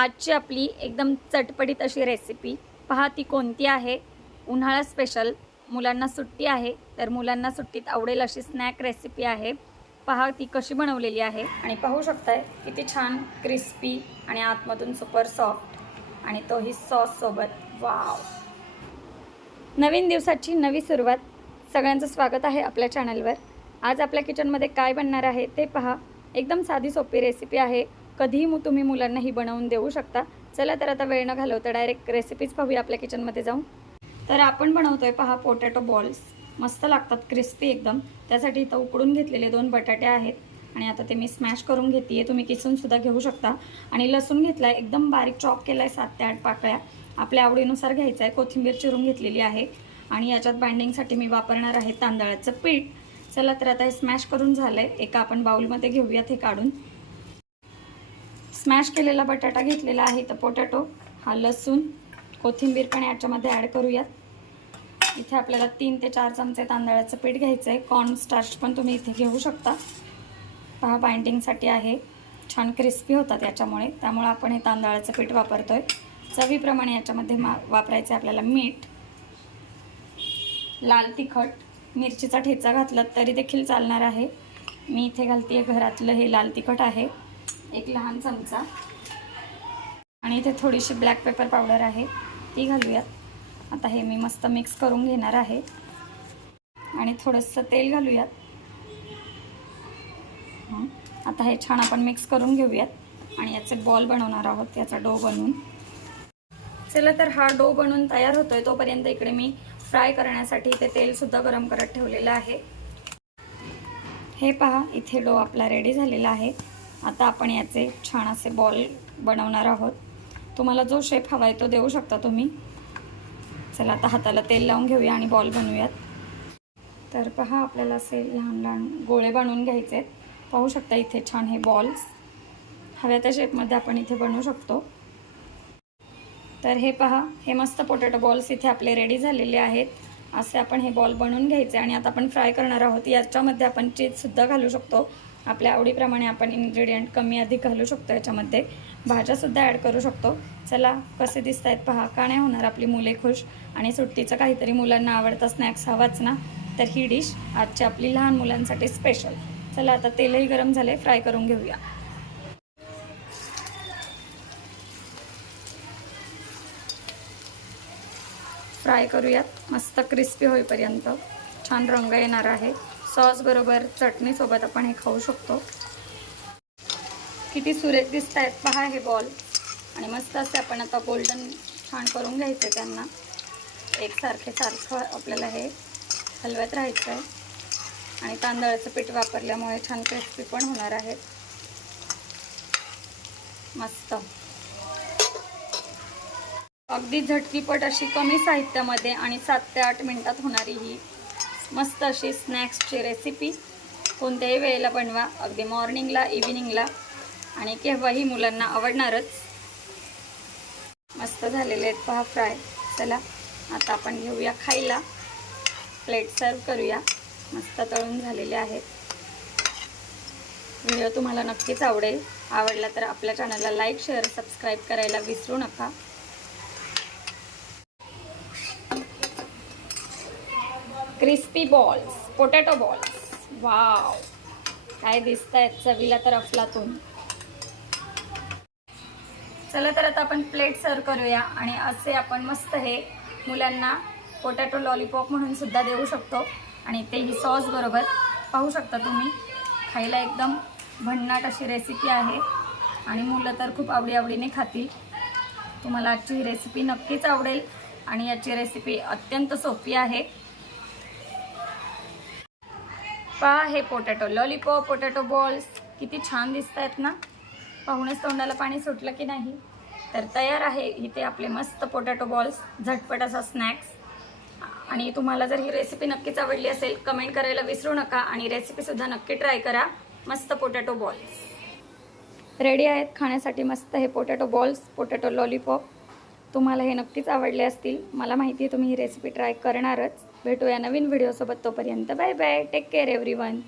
आजची आपली एकदम चटपटीत अशी रेसिपी पहा ती कोणती आहे? उन्हाळा स्पेशल मुलांना सुट्टी आहे तर मुलांना सुट्टीत आवडेल अशी स्नॅक रेसिपी आहे. पहा ती कशी बनवलेली आहे. आणि पाहू शकताय किती छान क्रिस्पी आणि आतमधून सुपर सॉफ्ट आणि तोही सॉससोबत वाव नवीन दिवसाची नवी सुरुवात. सगळ्यांचं स्वागत आहे आपल्या चॅनलवर आज आपल्या किचनमध्ये काय बनणार आहे ते पहा. एकदम साधी सोपी रेसिपी आहे. कधीही मु तुम्ही मुलांना ही बनवून देऊ शकता. चला तर आता वेळ न घालवता डायरेक्ट रेसिपीज पाहूया आपल्या किचनमध्ये जाऊन. तर आपण बनवतोय पहा पोटॅटो बॉल्स मस्त लागतात क्रिस्पी एकदम. त्यासाठी इथं उकडून घेतलेले दोन बटाटे आहेत. आणि आता ते मी स्मॅश करून घेते आहे तुम्ही किसूनसुद्धा घेऊ शकता. आणि लसूण घेतला आहे एकदम बारीक चॉप केला आहे सात ते आठ पाकळ्या. आपल्या आवडीनुसार घ्यायचं आहे कोथिंबीर चिरून घेतलेली आहे. आणि याच्यात बाइंडिंगसाठी मी वापरणार आहे तांदळाचं पीठ. चला तर आता हे स्मॅश करून झालं आहे एका आपण बाऊलमध्ये घेऊयात हे काढून. स्मॅश केलेला बटाटा घेतलेला आहे. तर पोटॅटो हा लसूण कोथिंबीर पण याच्यामध्ये ॲड करूयात. इथे आपल्याला तीन ते चार चमचे तांदळाचं पीठ घ्यायचं आहे कॉर्न स्टार्च पण तुम्ही इथे घेऊ शकता. पहा बाइंडिंगसाठी आहे. छान क्रिस्पी होतात याच्यामुळे. त्यामुळे आपण हे तांदळाचं पीठ वापरतो आहे चवीप्रमाणे याच्यामध्ये मा वापरायचं आहे आपल्याला मीठ लाल तिखट मिरचीचा ठेचा घातला तरी देखील चालणार आहे. मी इथे घालते आहे घरातलं हे लाल तिखट आहे. एक लहान चमचा. आणि इथे थोडीशी ब्लॅक पेपर पावडर आहे ती घालूयात. आता हे मी मस्त मिक्स करून घेणार आहे. आणि थोडंसं तेल घालूयात. आता हे छान आपण मिक्स करून घेऊयात. आणि याचे बॉल बनवणार आहोत याचा डो बनवून. चला तर हा डो बनवून तयार होतोय. तोपर्यंत इकडे मी फ्राय करण्यासाठी ते तेलसुद्धा गरम करत ठेवलेलं आहे. हे पहा इथे डो आपला रेडी झालेला आहे. आता आपण याचे छान असे बॉल बनवणार आहोत. तुम्हाला जो शेप हवा आहे तो देऊ शकता तुम्ही. चला आता हाताला तेल लावून घेऊया आणि बॉल बनवूयात. तर पहा आपल्याला असे लहान लहान गोळे बनवून घ्यायचे आहेत. पाहू शकता इथे छान हे बॉल्स हव्या त्या शेपमध्ये आपण इथे बनवू शकतो. तर हे पहा हे मस्त पोटॅटो बॉल्स इथे आपले रेडी झालेले आहेत. असे आपण हे बॉल बनवून घ्यायचे आणि आता आपण फ्राय करणार आहोत. याच्यामध्ये आपण चीजसुद्धा घालू शकतो. आपल्या आवडीप्रमाणे आपण इन्ग्रेडियंट कमी अधिक घालू शकतो याच्यामध्ये. भाज्यासुद्धा ॲड करू शकतो. चला कसे दिसत आहेत पहा. का नाही होणार आपली मुले खुश? आणि सुट्टीचं काहीतरी मुलांना आवडता स्नॅक्स हवाच ना? तर ही डिश आजची आपली लहान मुलांसाठी स्पेशल चला आता तेलही गरम झाले फ्राय करून घेऊया. फ्राय करूयात. मस्त क्रिस्पी होईपर्यंत. छान रंग येणार आहे. सॉसबरोबर चटणीसोबत आपण हे खाऊ शकतो. किती सुरेख दिसत आहेत पहा हे बॉल. आणि मस्त असे आपण आता गोल्डन छान करून घ्यायचे त्यांना. एकसारखे सारखं आपल्याला हे हलवत राहायचं आहे आणि तांदळाचं पीठ वापरल्यामुळे छान क्रिस्पी पण होणार आहे. मस्त. अगदी झटकीपट अशी कमी साहित्यामध्ये आणि सात ते आठ मिनटात होणारी ही मस्त अशी स्नॅक्सची रेसिपी कोणत्याही वेळेला बनवा. अगदी मॉर्निंगला इव्हिनिंगला आणि केव्हाही मुलांना आवडणारच. मस्त झालेले आहेत पहा फ्राय चला आता आपण घेऊया खायला. प्लेट सर्व करूया. मस्त तळून झालेले आहेत. व्हिडिओ तुम्हाला नक्कीच आवडेल. आवडला तर आपल्या चॅनलला लाईक शेअर सबस्क्राईब करायला विसरू नका. Crispy balls potato balls wow काय दिसत आहेत चवीला तर अफलातून. चला तर आता आपण प्लेट सर्व करूया आणि असे आपण मस्त हे मुलांना पोटॅटो लॉलीपॉप म्हणून सुद्धा देऊ शकतो. आणि तेही सॉस बरोबर. पाहू शकता तुम्ही खायला एकदम भन्नाट अशी रेसिपी आहे. आणि मुलं तर खूप आवडी आवडीने खातील. तुम्हाला आजची ही रेसिपी नक्कीच आवडेल. आणि याची रेसिपी अत्यंत सोपी आहे. पहा हे पोटॅटो लॉलीपॉप पोटॅटो बॉल्स किती छान दिसत आहेत ना? पाहूनच तोंडाला पाणी सुटलं की नाही? तर तयार आहे इथे आपले मस्त पोटॅटो बॉल्स झटपट असा स्नॅक्स आणि तुम्हाला जर ही रेसिपी नक्कीच आवडली असेल कमेंट करायला विसरू नका आणि रेसिपीसुद्धा नक्की ट्राय करा. मस्त पोटॅटो बॉल्स रेडी आहेत? खाण्यासाठी मस्त हे पोटॅटो बॉल्स पोटॅटो लॉलीपॉप तुम्हाला हे नक्कीच आवडले असतील. मला माहिती आहे तुम्ही ही रेसिपी ट्राय करणारच. भेटूया नवीन व्हिडिओसोबत तोपर्यंत bye bye take care everyone